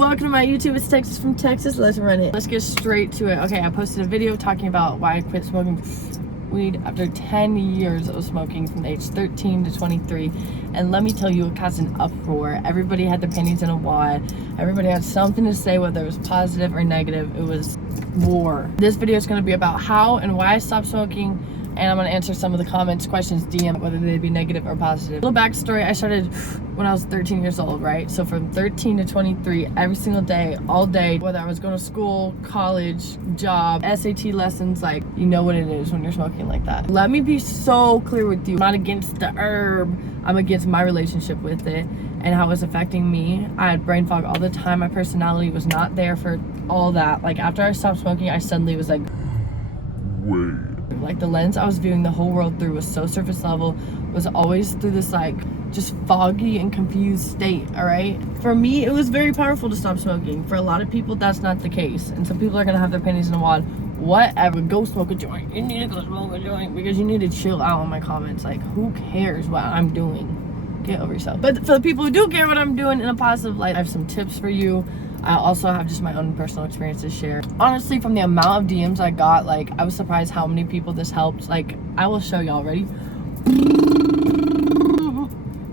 welcome to my YouTube. It's Texas from Texas. Let's run it. Let's get straight to it. Okay, I posted a video talking about why I quit smoking weed after 10 years of smoking from age 13 to 23. And let me tell you, it caused an uproar. Everybody had their panties in a wad. Everybody had something to say, whether it was positive or negative. It was war. This video is going to be about how and why I stopped smoking, and I'm going to answer some of the comments, questions, DM, whether they be negative or positive. Little backstory, I started when I was 13 years old, right? So from 13 to 23, every single day, all day, whether I was going to school, college, job, SAT lessons, like, you know what it is when you're smoking like that. Let me be so clear with you. I'm not against the herb. I'm against my relationship with it and how it was affecting me. I had brain fog all the time. My personality was not there for all that. Like, after I stopped smoking, I suddenly was like, wait. Like, the lens I was viewing the whole world through was so surface level, was always through this like just foggy and confused state. All right, for me it was very powerful to stop smoking. For a lot of people that's not the case, and some people are gonna have their panties in a wad. Whatever, go smoke a joint. You need to go smoke a joint because you need to chill out on my comments. Like, who cares what I'm doing? Get over yourself. But for the people who do care what I'm doing in a positive light, I have some tips for you. I also have just my own personal experience to share. Honestly, from the amount of DMs I got, like, I was surprised how many people this helped. Like, I will show y'all. Ready?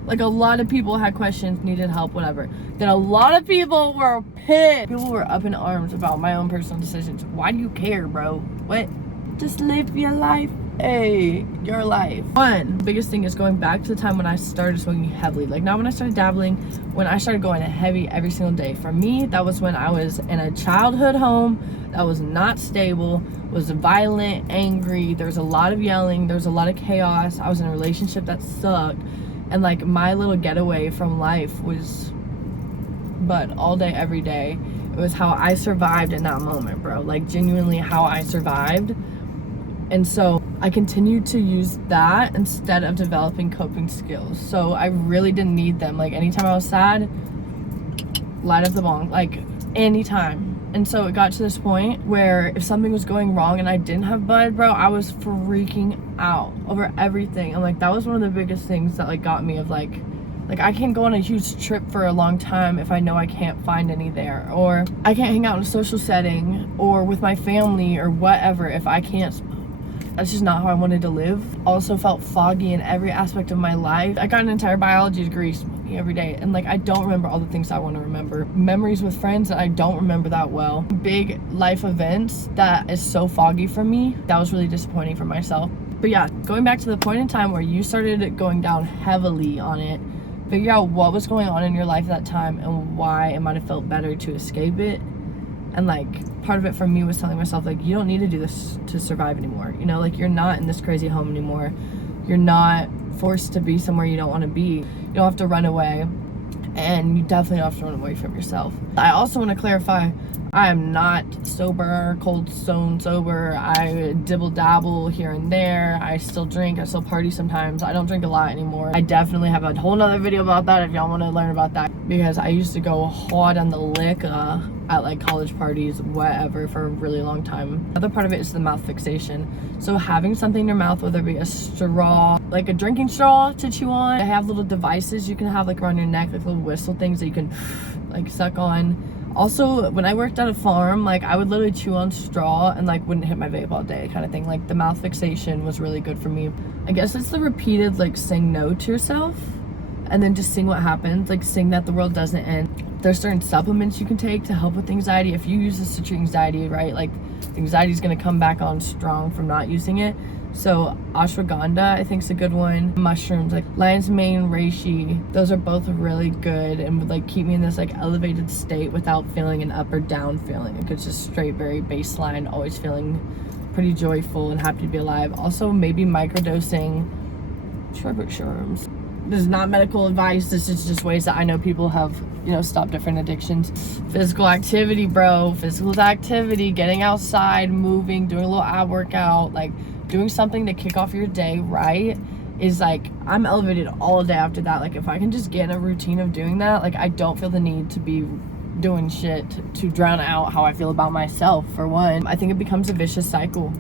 Like, a lot of people had questions, needed help, whatever. Then a lot of people were pissed. People were up in arms about my own personal decisions. Why do you care, bro? What? Just live your life. Hey, your life. One, the biggest thing is going back to the time when I started smoking heavily. Like, not when I started dabbling, when I started going heavy every single day. For me, that was when I was in a childhood home that was not stable, was violent, angry. There was a lot of yelling. There was a lot of chaos. I was in a relationship that sucked. And like, my little getaway from life was bud all day, every day. It was how I survived in that moment, bro. Like, genuinely how I survived. And so I continued to use that instead of developing coping skills. So I really didn't need them. Like, anytime I was sad, light up the bong, like, anytime. And so it got to this point where if something was going wrong and I didn't have bud, bro, I was freaking out over everything. And like, that was one of the biggest things that like got me of like I can't go on a huge trip for a long time if I know I can't find any there, or I can't hang out in a social setting or with my family or whatever if I can't smoke. That's just not how I wanted to live. Also felt foggy in every aspect of my life. I got an entire biology degree smoking every day, and like, I don't remember all the things I want to remember. Memories with friends that I don't remember that well. Big life events that is so foggy for me. That was really disappointing for myself. But yeah, going back to the point in time where you started going down heavily on it, figure out what was going on in your life at that time and why it might have felt better to escape it. And like, part of it for me was telling myself, like, you don't need to do this to survive anymore. You know, like, you're not in this crazy home anymore. You're not forced to be somewhere you don't want to be. You don't have to run away, and you definitely don't have to run away from yourself. I also want to clarify, I am not sober, cold stone sober. I dibble dabble here and there. I still drink. I still party sometimes. I don't drink a lot anymore. I definitely have a whole nother video about that if y'all want to learn about that, because I used to go hard on the liquor at like college parties, whatever, for a really long time. Another part of it is the mouth fixation. So having something in your mouth, whether it be a straw, like a drinking straw to chew on. I have little devices you can have like around your neck, like little whistle things that you can like suck on. Also, when I worked at a farm, like, I would literally chew on straw and like wouldn't hit my vape all day kind of thing. Like, the mouth fixation was really good for me. I guess it's the repeated like saying no to yourself and then just seeing what happens, like seeing that the world doesn't end. There's certain supplements you can take to help with anxiety. If you use this to treat anxiety, right, like, anxiety is going to come back on strong from not using it. So ashwagandha, I think, is a good one. Mushrooms like lion's mane, reishi, those are both really good and would like keep me in this like elevated state without feeling an up or down feeling. Like, it's just straight, very baseline, always feeling pretty joyful and happy to be alive. Also, maybe microdosing sherbet shrooms. This is not medical advice. This is just ways that I know people have, you know, stopped different addictions. Physical activity, bro. Physical activity, getting outside, moving, doing a little ab workout, like doing something to kick off your day, right? Is like, I'm elevated all day after that. Like, if I can just get in a routine of doing that, like, I don't feel the need to be doing shit to drown out how I feel about myself, for one. I think it becomes a vicious cycle.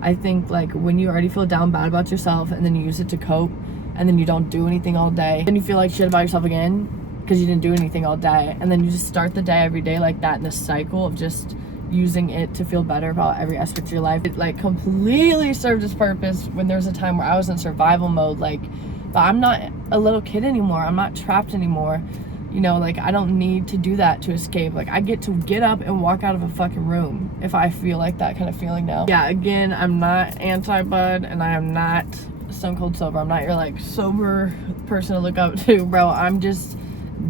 I think like, when you already feel down bad about yourself and then you use it to cope, and then you don't do anything all day, then you feel like shit about yourself again, because you didn't do anything all day, and then you just start the day every day like that in this cycle of just using it to feel better about every aspect of your life. It like completely served its purpose when there was a time where I was in survival mode, like, but I'm not a little kid anymore. I'm not trapped anymore. You know, like, I don't need to do that to escape. Like, I get to get up and walk out of a fucking room if I feel like that kind of feeling now. Yeah, again, I'm not anti-bud, and I am not stone cold sober. I'm not your like sober person to look up to, bro. I'm just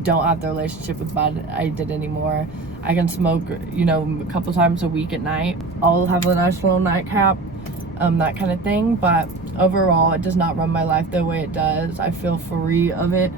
don't have the relationship with bud I did anymore. I can smoke, you know, a couple times a week at night. I'll have a nice little nightcap, that kind of thing. But overall, it does not run my life the way it does. I feel free of it.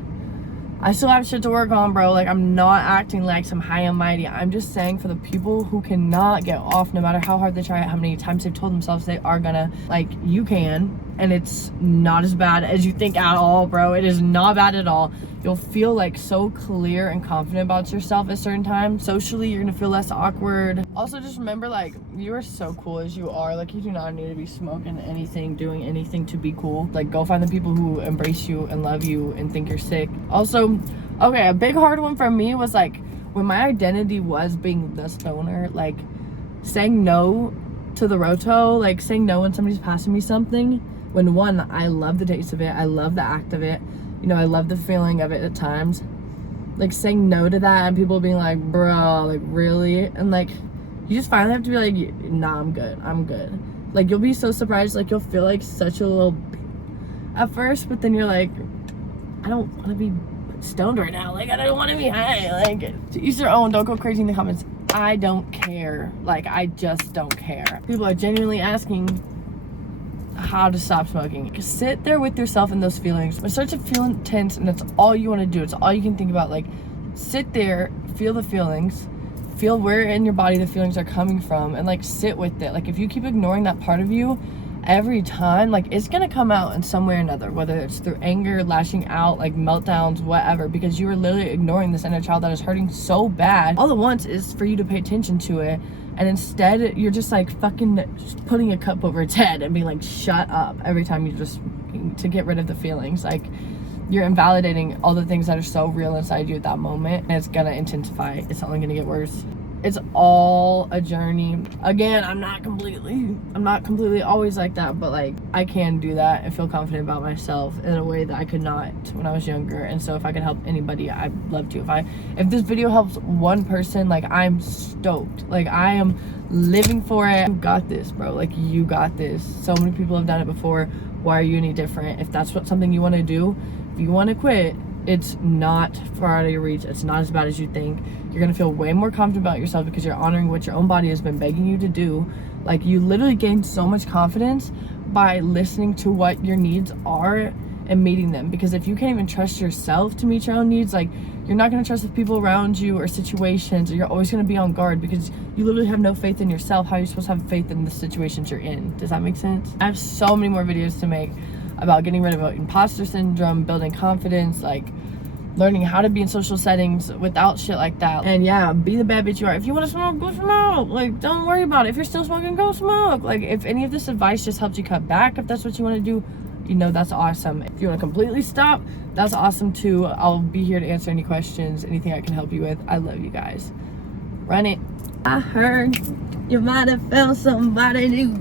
I still have shit to work on, bro. Like, I'm not acting like some high and mighty. I'm just saying, for the people who cannot get off, no matter how hard they try it, how many times they've told themselves they are gonna, like, you can. And it's not as bad as you think at all, bro. It is not bad at all. You'll feel like so clear and confident about yourself at certain times. Socially, you're gonna feel less awkward. Also, just remember, like, you are so cool as you are. Like, you do not need to be smoking anything, doing anything to be cool. Like, go find the people who embrace you and love you and think you're sick. Also, okay, a big hard one for me was, like, when my identity was being the stoner, like, saying no to the roto, like, saying no when somebody's passing me something, when one, I love the taste of it, I love the act of it, you know, I love the feeling of it at times. Like, saying no to that and people being like, bro, like, really? And, like, you just finally have to be like, nah, I'm good. Like, you'll be so surprised, like, you'll feel like such a little at first, but then you're like, I don't want to be stoned right now. Like, I don't want to be high. Like, to each their own. Don't go crazy in the comments. I don't care. Like, I just don't care. People are genuinely asking how to stop smoking. Just sit there with yourself in those feelings. When it starts to feel intense and that's all you want to do, it's all you can think about, like, sit there, feel the feelings, feel where in your body the feelings are coming from, and, like, sit with it. Like, if you keep ignoring that part of you every time, like, it's gonna come out in some way or another, whether it's through anger, lashing out, like meltdowns, whatever, because you are literally ignoring this inner child that is hurting so bad. All it wants is for you to pay attention to it, and instead you're just like fucking putting a cup over its head and being like, shut up, every time you just, to get rid of the feelings. Like, you're invalidating all the things that are so real inside you at that moment, and it's gonna intensify. It's only gonna get worse. It's all a journey. Again, I'm not completely always like that, but, like, I can do that and feel confident about myself in a way that I could not when I was younger. And so if I could help anybody, I'd love to. If this video helps one person, like, I'm stoked. Like, I am living for it. You got this, bro. Like, you got this. So many people have done it before. Why are you any different? If that's something you want to do, if you want to quit, it's not far out of your reach. It's not as bad as you think. You're gonna feel way more confident about yourself because you're honoring what your own body has been begging you to do. Like, you literally gain so much confidence by listening to what your needs are and meeting them. Because if you can't even trust yourself to meet your own needs, like, you're not gonna trust the people around you or situations, or you're always gonna be on guard because you literally have no faith in yourself. How are you supposed to have faith in the situations you're in? Does that make sense? I have so many more videos to make about getting rid of imposter syndrome, building confidence, like, learning how to be in social settings without shit like that. And yeah, be the bad bitch you are. If you want to smoke, go smoke. Like, don't worry about it. If you're still smoking, go smoke. Like, if any of this advice just helps you cut back, if that's what you want to do, you know, that's awesome. If you want to completely stop, that's awesome too. I'll be here to answer any questions, anything I can help you with. I love you guys. Run it. I heard you might have found somebody new.